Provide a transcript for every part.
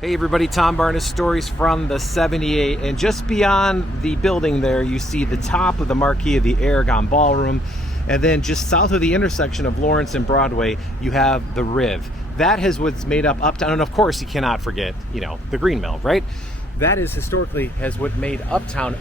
Hey everybody, Tom Barnes, stories from the 78, and just beyond the building there you see the top of the marquee of the Aragon Ballroom, and then just south of the intersection of Lawrence and Broadway you have the Riv. That is what's made up Uptown, and of course you cannot forget, the Green Mill, right? That is historically has what made Uptown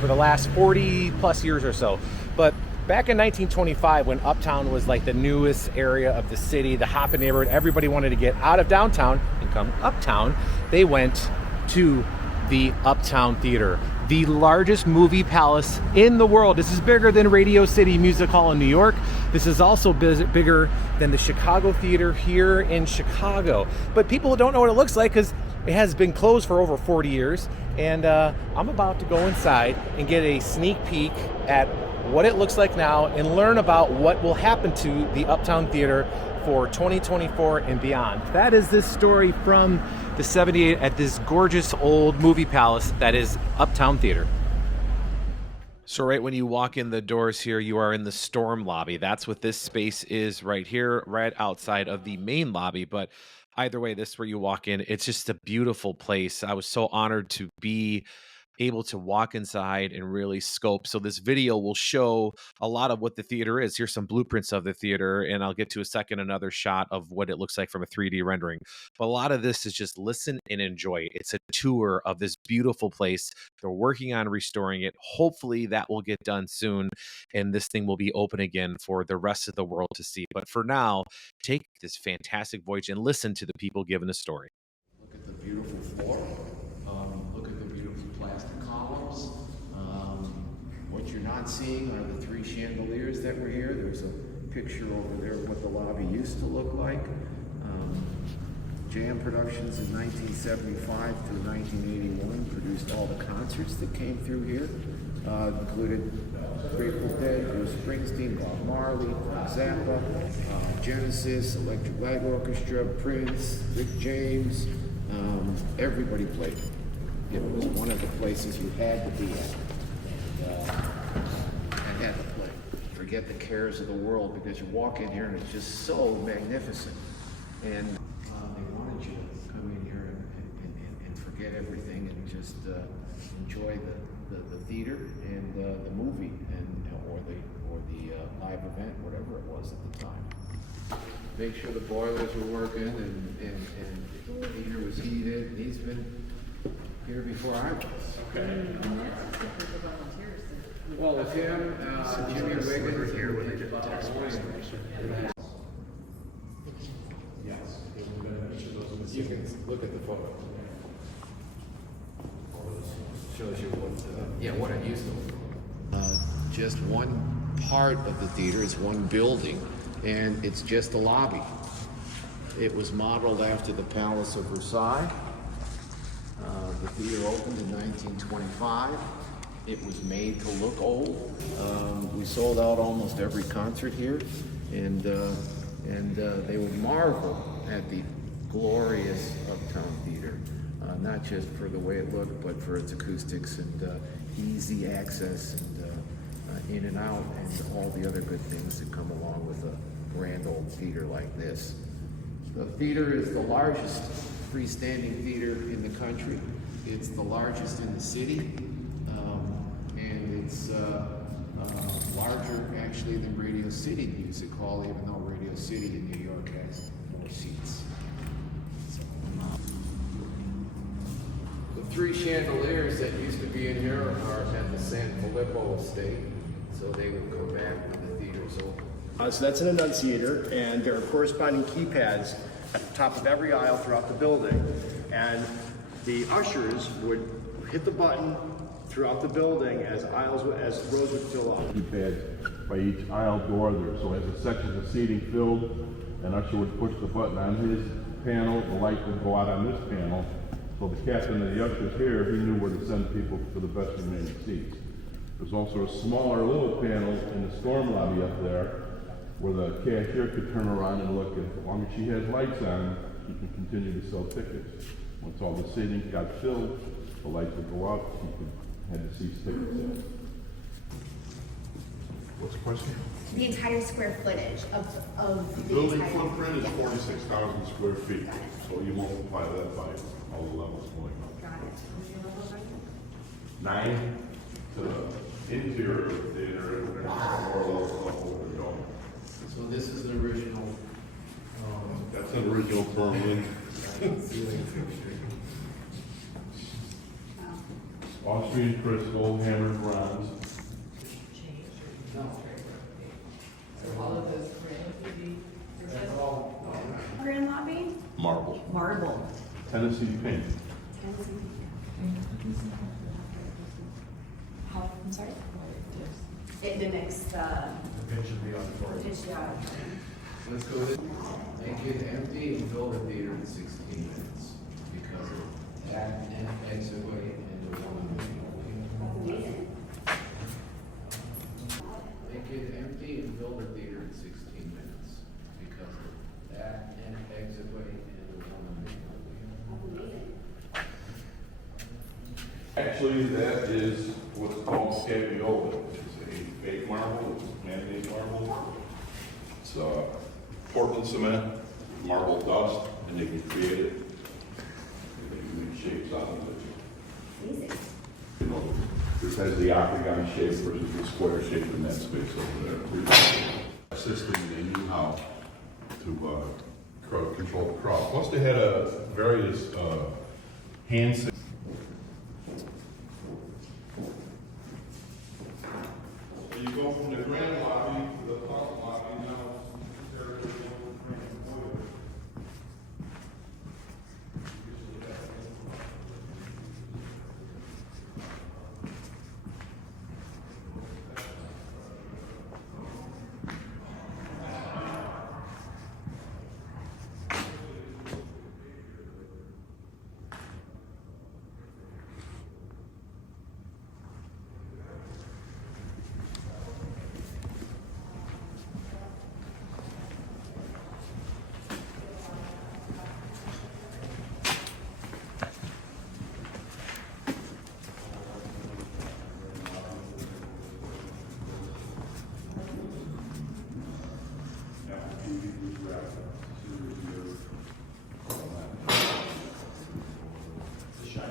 for the last 40 plus years or so. But back in 1925, when Uptown was like the newest area of the city, the hopping neighborhood, everybody wanted to get out of downtown and come uptown. They went to the Uptown Theatre, the largest movie palace in the world. This is bigger than Radio City Music Hall in New York. This is also bigger than the Chicago Theatre here in Chicago. But people don't know what it looks like because it has been closed for over 40 years. And I'm about to go inside and get a sneak peek at what it looks like now and learn about what will happen to the Uptown Theatre for 2024 and beyond. That is this story from the 78 at this gorgeous old movie palace that is Uptown Theatre. So right when you walk in the doors here, you are in the Storm Lobby. That's what this space is right here, right outside of the main lobby. But either way, this is where you walk in. It's just a beautiful place. I was so honored to be able to walk inside and really scope. So this video will show a lot of what the theater is. Here's some blueprints of the theater, and I'll get to another shot of what it looks like from a 3D rendering. But a lot of this is just listen and enjoy. It's a tour of this beautiful place. They're working on restoring it. Hopefully that will get done soon, and this thing will be open again for the rest of the world to see. But for now, take this fantastic voyage and listen to the people giving the story. Look at the beautiful floor. Look at the beautiful plastic columns. What you're not seeing are the 3 chandeliers that were here. There's a picture over there of what the lobby used to look like. Jam Productions in 1975 to 1981 produced all the concerts that came through here. Included Grateful Dead, Bruce Springsteen, Bob Marley, Zappa, Genesis, Electric Light Orchestra, Prince, Rick James. Everybody played. It was one of the places you had to be at. And had to play. Forget the cares of the world, because you walk in here and it's just so magnificent. And they wanted you to come in here and forget everything and just enjoy the theater and the movie or the live event, whatever it was at the time. Make sure the boilers were working and the heater was heated. He's been here before I was. Okay. Well, with him, Jimmy Wiggins here when they did the tax restoration. Yes. You can look at the photo. Shows you what it used to look. Just one part of the theater is one building, and it's just a lobby. It was modeled after the Palace of Versailles. The theater opened in 1925. It was made to look old. We sold out almost every concert here, and they would marvel at the glorious Uptown Theater, not just for the way it looked, but for its acoustics and easy access and in and out, and all the other good things that come along with a grand old theater like this. The theater is the largest freestanding theater in the country. It's the largest in the city, and it's larger actually than Radio City Music Hall, even though Radio City in New York has more seats. The 3 chandeliers that used to be in here are at the San Filippo estate, so they would go back when the theater's open. So that's an annunciator, and there are corresponding keypads at the top of every aisle throughout the building. And the ushers would hit the button throughout the building as rows would fill up. Keypads by each aisle door there. So as a section of seating filled, an usher would push the button on his panel, the light would go out on this panel. So the captain of the ushers here, he knew where to send people for the best remaining seats. There's also a smaller little panel in the storm lobby up there where the cashier could turn around and look, and as long as she has lights on, she can continue to sell tickets. Once all the seating got filled, the lights would go out, she could have the seats tickets in. What's the question? The entire square footage of The building footprint is 46,000 square feet. So you multiply that by 9 to the interior of the theater, and there's more or less up over the dome. So this is the original, That's an original plan. Austrian crystal, hammered bronze. all of this grand, that's all. Grand lobby? Marble. Marble. Tennessee pink. How, I'm sorry? It mimics the pitch of the auditorium. Let's go ahead, make it empty and fill the theater in 16 minutes because of that and exit way and the one. Amazing. Make it empty and fill the theater in 16 minutes because of that and exit way and the one. Actually, that is what's called scabiola. It's a fake marble, it's man-made marble. It's Portland cement, marble dust, and they can create it. They can make shapes out of it. Amazing. You know, this has the octagon shape versus the square shape in that space over there. System they knew how to control the crowd. Plus, they had various hand signals. So you go from the grand lobby to the front lobby now.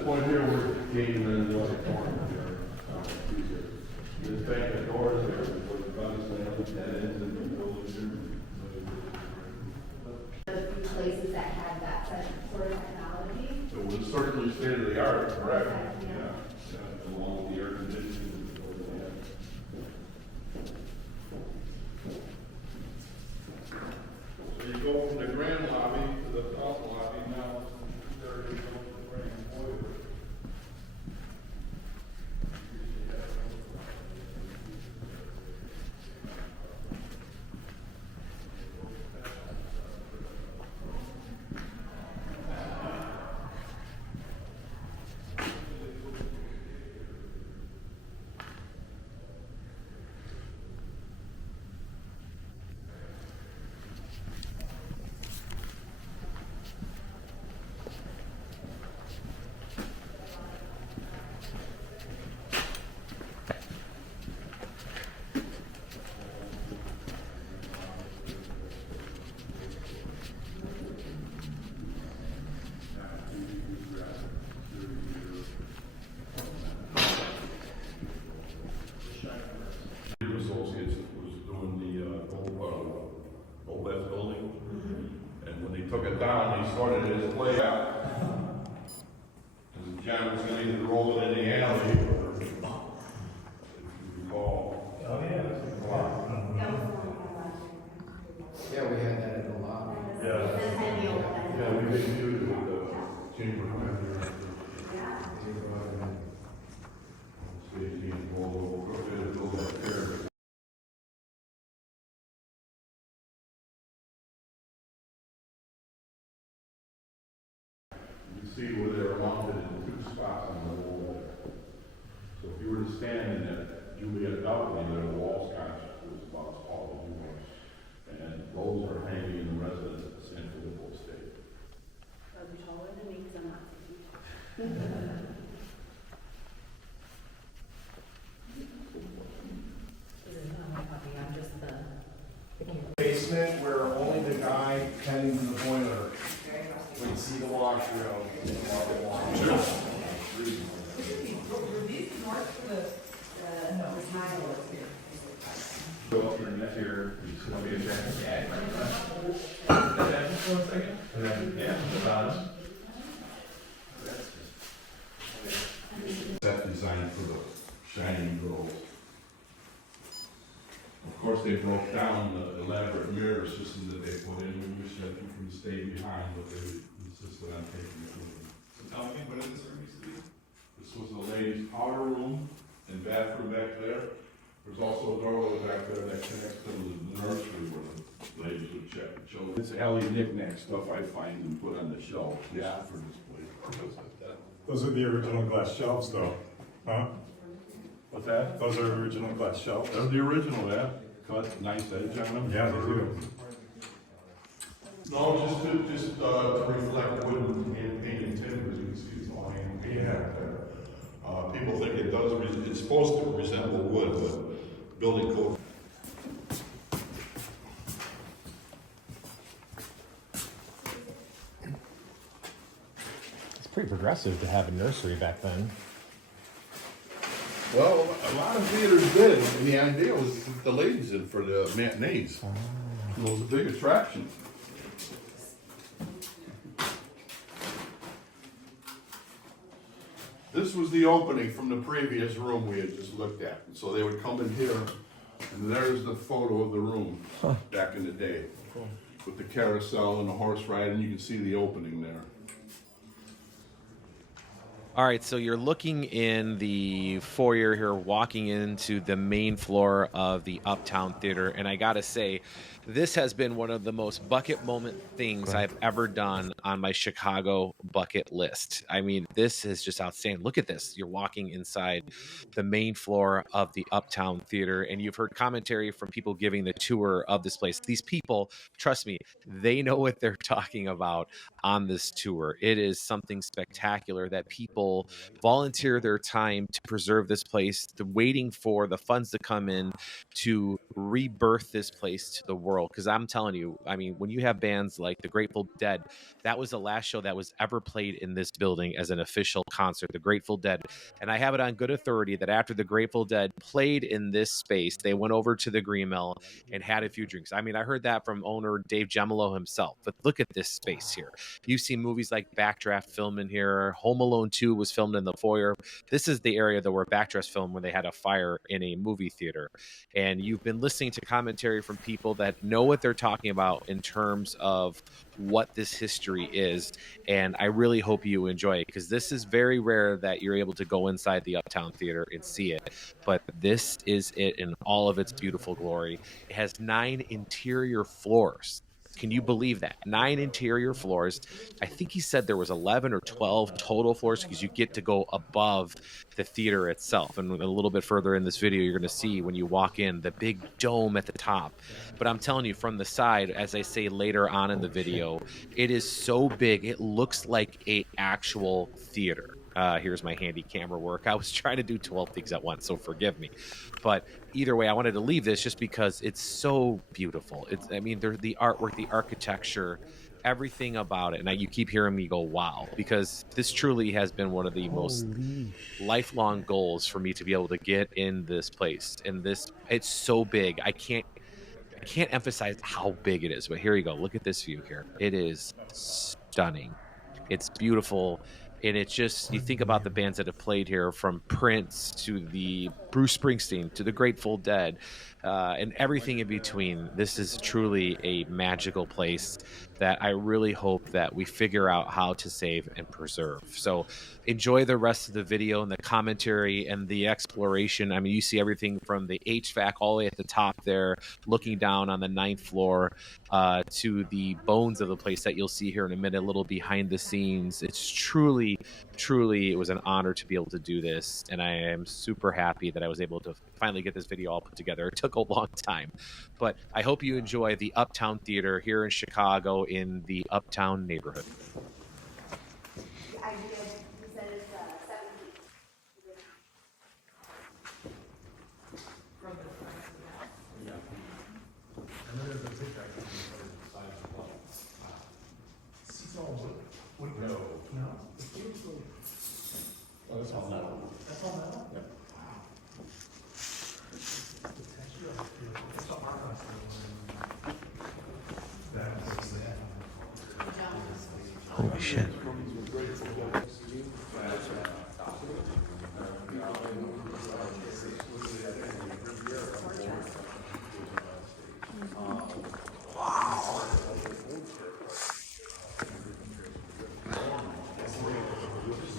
Point here, we're gating in the other corner here. This bank of doors there, before the guns that ends in the building. The few places that had that sort of technology. So it was certainly state of the art, correct? Yeah, along with the air conditioning. So you go from the grand lobby to the front lobby now. There you go, the grand foyer. Associates was doing the old West building, and when they took it down, they started it as layout. Because John was going to either roll it in the alley or, if you recall. Oh, yeah. Yeah, we had that in the lobby. Yeah, we did do it with the chamber manager. Stage being rolled over, build that there. You can see where they're mounted in 2 spots on the wall there. So if you were to stand in that Juliet balcony, there the walls conscious was about as tall as you were. And those are hanging in the residence at the San Filippo estate. Are you taller than me? Because I'm not. Basement where only the guy tending to the boiler would see the washroom. tile is here. Go up your neck here, it's gonna be a jacket. And then, yeah, the bottom. Set designed for the shining girls. Of course, they broke down the elaborate mirror system that they put in. We wish that you can stay behind, but they insisted on taking it with them. So tell me, what did this room used to be? This was the ladies' powder room and bathroom back there. There's also a doorway back there that connects to the nursery where the ladies would check the children. It's alley knick-knack stuff I find and put on the shelf. Yeah, for display. Those are the original glass shelves though, huh? What's that? Those are original glass shelves. They're the original, yeah. Cut, nice edge on them. Yeah, they do. No, just to reflect wood and painted timber, as you can see, it's all hand painted out there. People think it does, it's supposed to resemble wood, but building code. It's pretty progressive to have a nursery back then. Well, a lot of theaters did, and the idea was to put the ladies in for the matinees. It was a big attraction. This was the opening from the previous room we had just looked at. So they would come in here, and there's the photo of the room back in the day. With the carousel and the horse ride, and you can see the opening there. All right, so you're looking in the foyer here, walking into the main floor of the Uptown Theater, and I gotta say, this has been one of the most bucket moment things I've ever done on my Chicago bucket list. I mean, this is just outstanding. Look at this. You're walking inside the main floor of the Uptown Theater, and you've heard commentary from people giving the tour of this place. These people, trust me, they know what they're talking about on this tour. It is something spectacular that people volunteer their time to preserve this place, waiting for the funds to come in to rebirth this place to the world. Because I'm telling you, I mean, when you have bands like the Grateful Dead, that was the last show that was ever played in this building as an official concert, the Grateful Dead. And I have it on good authority that after the Grateful Dead played in this space, they went over to the Green Mill and had a few drinks. I mean, I heard that from owner Dave Gemolo himself. But look at this space here. You've seen movies like Backdraft filmed in here. Home Alone 2 was filmed in the foyer. This is the area that where Backdraft filmed when they had a fire in a movie theater. And you've been listening to commentary from people that know what they're talking about in terms of what this history is. And I really hope you enjoy it, because this is very rare that you're able to go inside the Uptown Theater and see it. But this is it in all of its beautiful glory. It has 9 interior floors. Can you believe that? 9 interior floors. I think he said there was 11 or 12 total floors, because you get to go above the theater itself. And a little bit further in this video, you're going to see when you walk in the big dome at the top. But I'm telling you, from the side, as I say later on in the video, it is so big, it looks like an actual theater. Here's my handy camera work. I was trying to do 12 things at once, so forgive me. But either way, I wanted to leave this just because it's so beautiful. I mean, the artwork, the architecture, everything about it. And you keep hearing me go, wow, because this truly has been one of the most lifelong goals for me to be able to get in this place. And it's so big. I can't emphasize how big it is, but here you go. Look at this view here. It is stunning. It's beautiful. And it's just, you think about the bands that have played here, from Prince to the Bruce Springsteen to the Grateful Dead, and everything in between. This is truly a magical place that I really hope that we figure out how to save and preserve. So enjoy the rest of the video and the commentary and the exploration. I mean, you see everything from the HVAC all the way at the top there, looking down on the 9th floor, to the bones of the place that you'll see here in a minute, a little behind the scenes. It's truly, it was an honor to be able to do this. And I am super happy that I was able to finally get this video all put together. It took a long time, but I hope you enjoy the Uptown Theater here in Chicago in the Uptown neighborhood. The idea, he said it's 7 feet.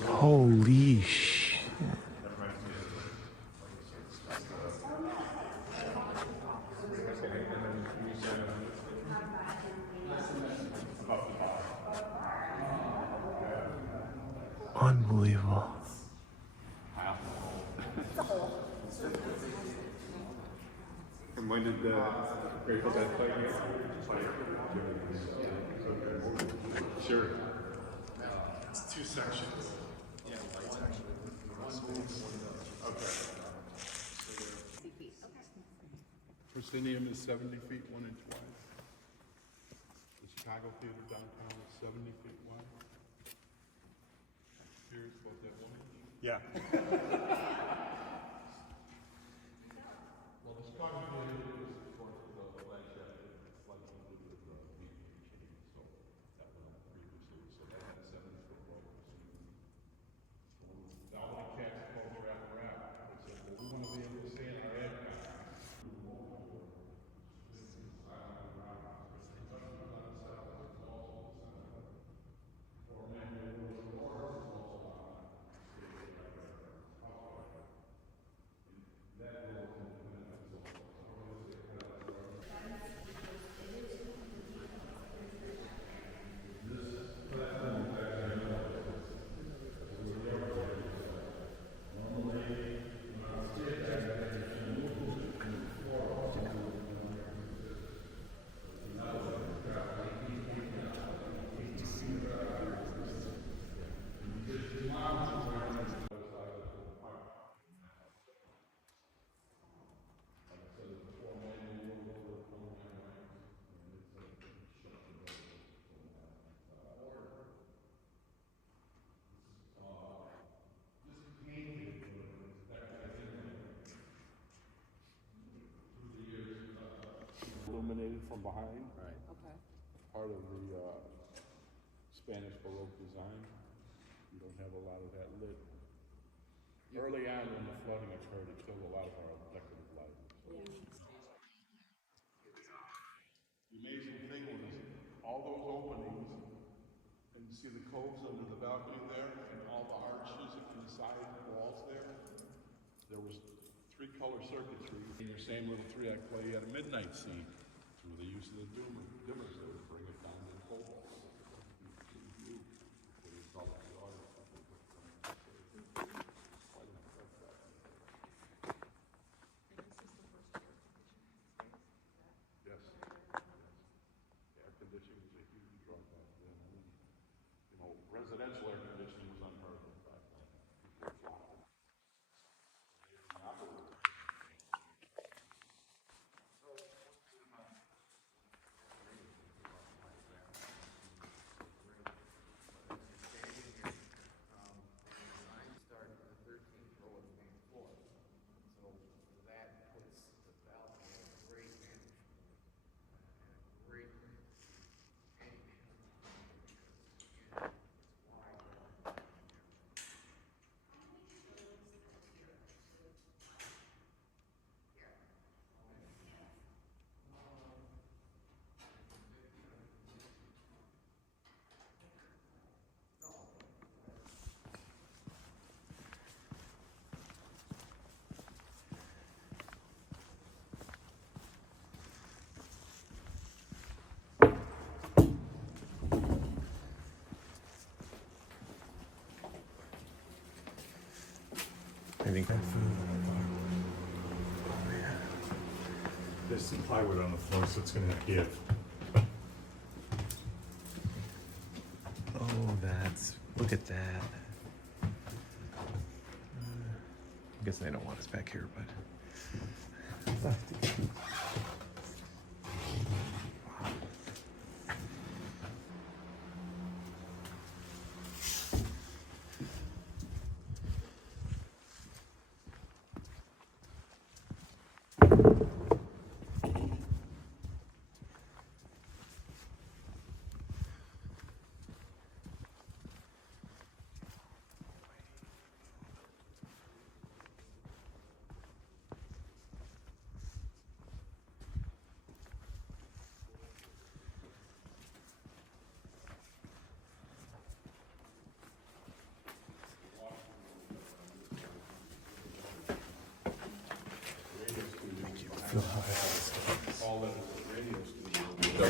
Holy shit. Unbelievable. And when did the Grateful Dead play? Sure. It's two sections. Yeah, light section. Okay. Proscenium is 70 feet 1 inch wide. The Chicago Theatre downtown is 70 feet wide. Curious about that 1 inch? Yeah. Well, the Chicago Theatre is, of course, the flagship. It's like a little bit of the meeting chain, so that went up previously. So that had a 7-foot row. Balaban and Katz Corporation, Rapp and Rapp. They said, well, we want to be able to say in our ad copy. Illuminated from behind. Right. Okay. Part of the Spanish Baroque design. You don't have a lot of that lit. Early on when the flooding occurred, it killed a lot of our decorative lighting. The amazing thing was all those openings, and you see the coves under the balcony there, and all the arches on the side walls there. There was 3-color circuitry in your same little 3-act play at a midnight scene. Through the use of the dimmers, they would bring it down to the cobalt. Yes. Air conditioning is a huge draw back then. You know, residential air conditioning was unheard of back then. I think There's some plywood on the floor, so it's gonna give. oh, that's, look at that. I guess they don't want us back here, but.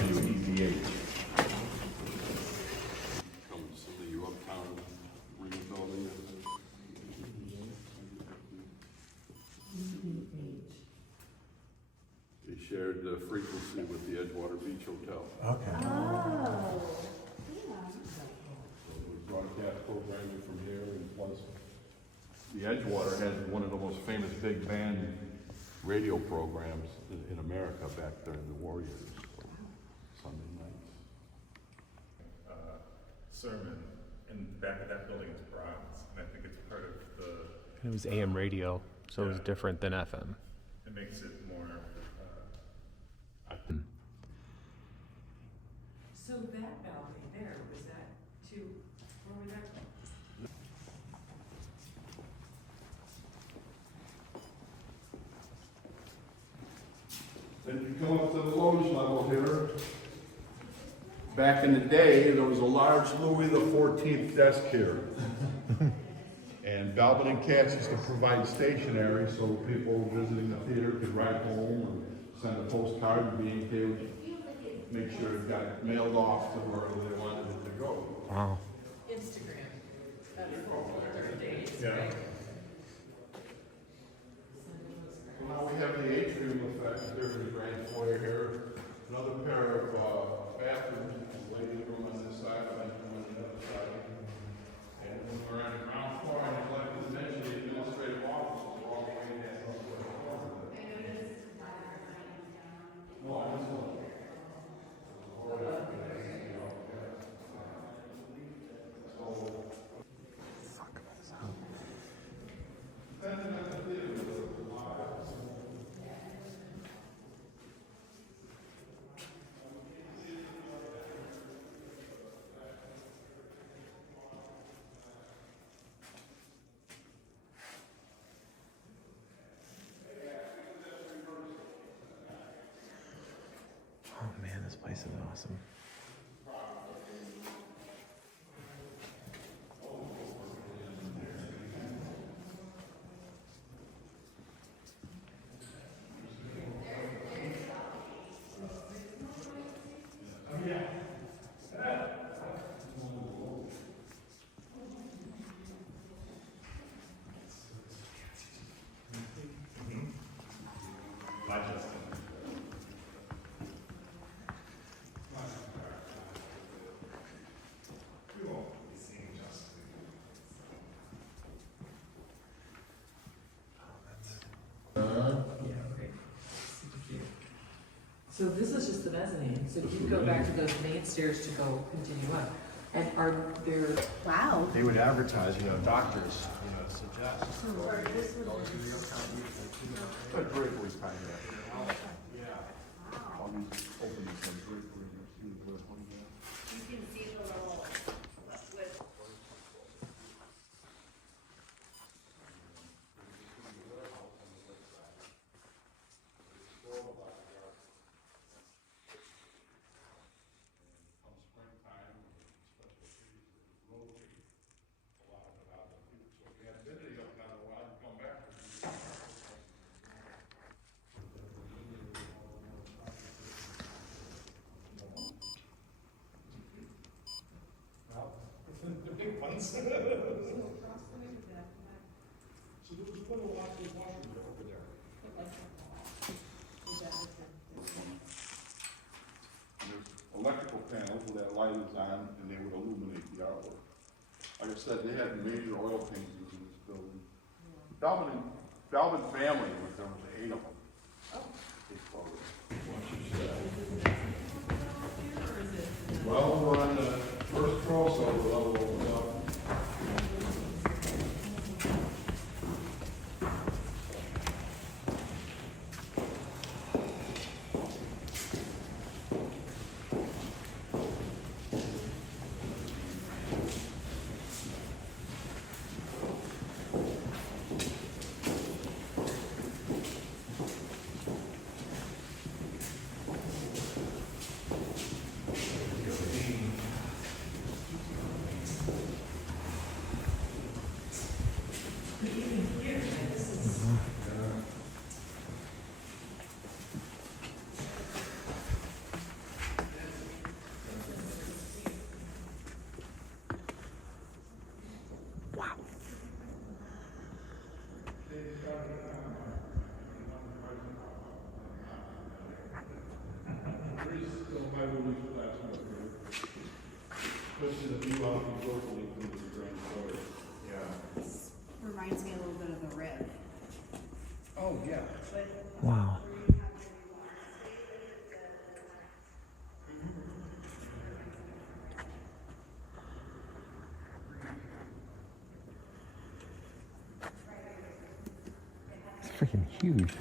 WEVH. Come to the Uptown rebuilding. They shared the frequency with the Edgewater Beach Hotel. Okay. So we broadcast programming from here, and plus the Edgewater has one of the most famous big band radio programs in America back during the war years. Sunday nights. Sermon, and back of that building is bronze, and I think it's part of the, It was AM radio, so it was different than FM. it makes it more, So that balcony there, was that too, where was that? Then you come up to the lounge level here. Back in the day, there was a large Louis XIV desk here. And Balaban and Katz used to provide stationery so people visiting the theater could write home and send a postcard and be engaged. Make sure it got mailed off to wherever they wanted it to go. Wow. Instagram. That's older days, yeah. right? So now we have the atrium effect. There's the grand foyer here. Another pair of bathrooms, ladies' room on this side, men's room on the other side. And when we're on the ground floor, and I'd like to mention the administrative offices are all the way down. No, I just want. Oh man, this place is awesome. So this is just the mezzanine, so you go back to those main stairs to go continue up. And are there, Wow. They would advertise, doctors, suggest. But drapery kind of. All these openings and drapery. You can see the little, with. the big ones. So there was quite a lot of washroom over there. There's electrical panels where that light is on, and they would illuminate the artwork. Like I said, they had major oil paintings in this building. Balaban family, there was 8 of them. Big photos. Well, we're on the first crossover level opens up. huge.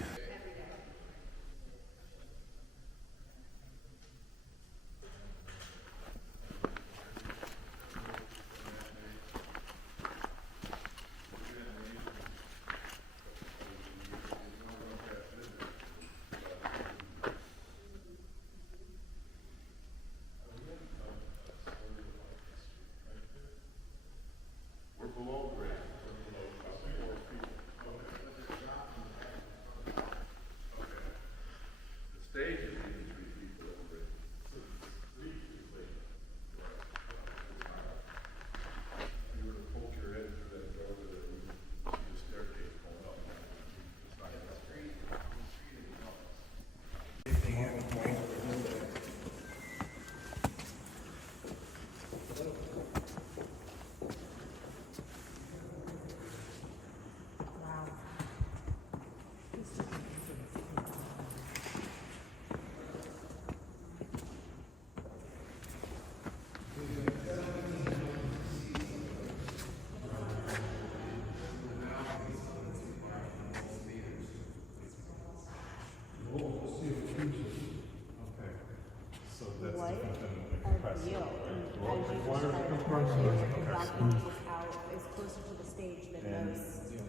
Is closer to the stage than those.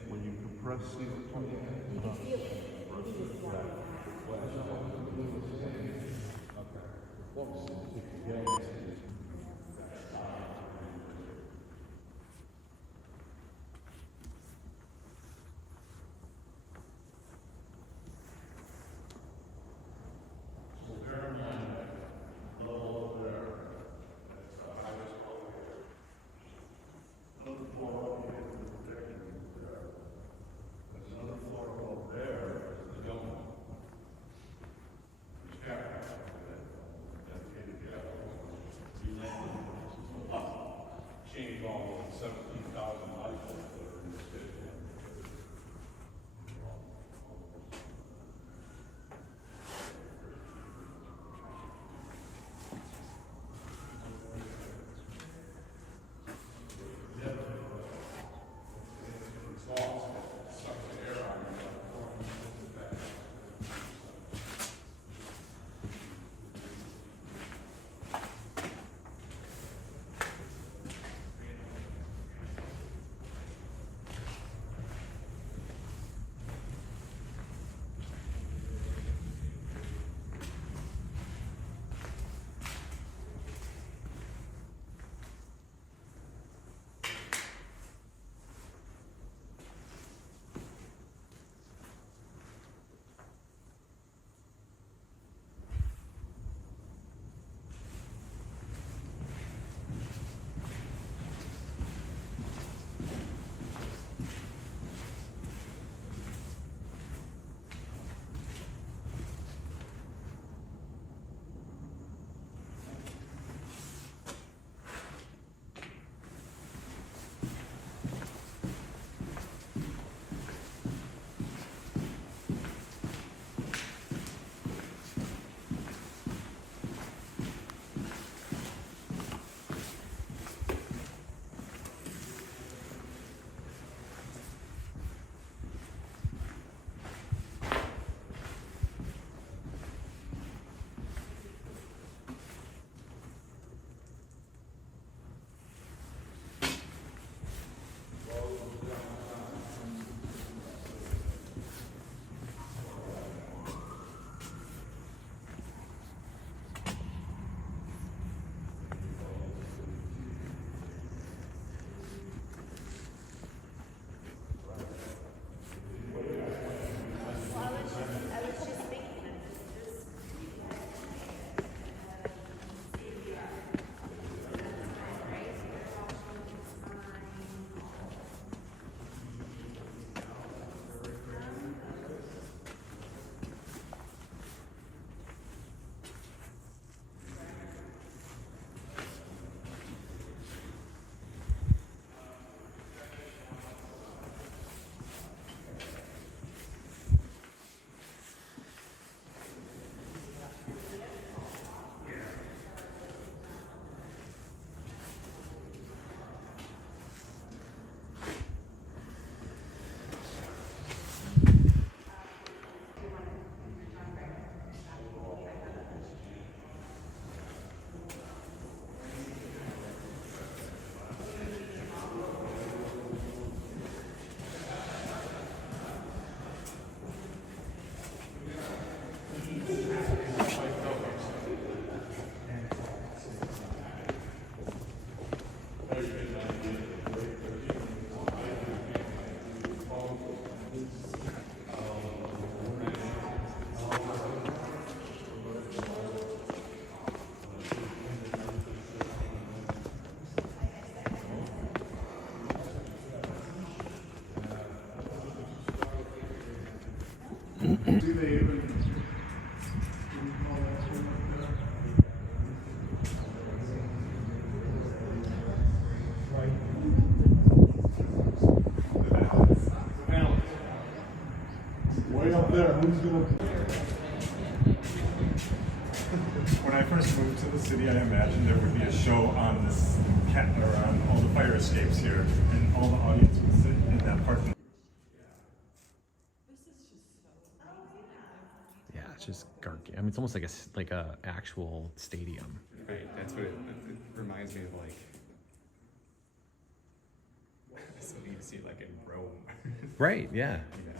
When you compress these two, You can feel it. You can just walk Way up there, who's gonna? When I first moved to the city, I imagined there would be a show on this or on all the fire escapes here, and all the audience would sit in that parking. Yeah, it's just gargantuan. I mean, it's almost like a actual stadium. Right, that's what it reminds me of, like something you see like in Rome. Right, yeah. You know?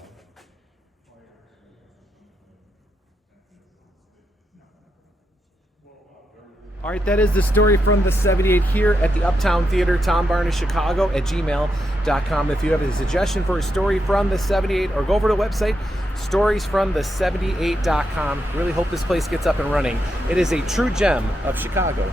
All right, that is the story from the 78 here at the Uptown Theatre, tombarneychicago@gmail.com. If you have a suggestion for a story from the 78, or go over to the website, storiesfromthe78.com. Really hope this place gets up and running. It is a true gem of Chicago.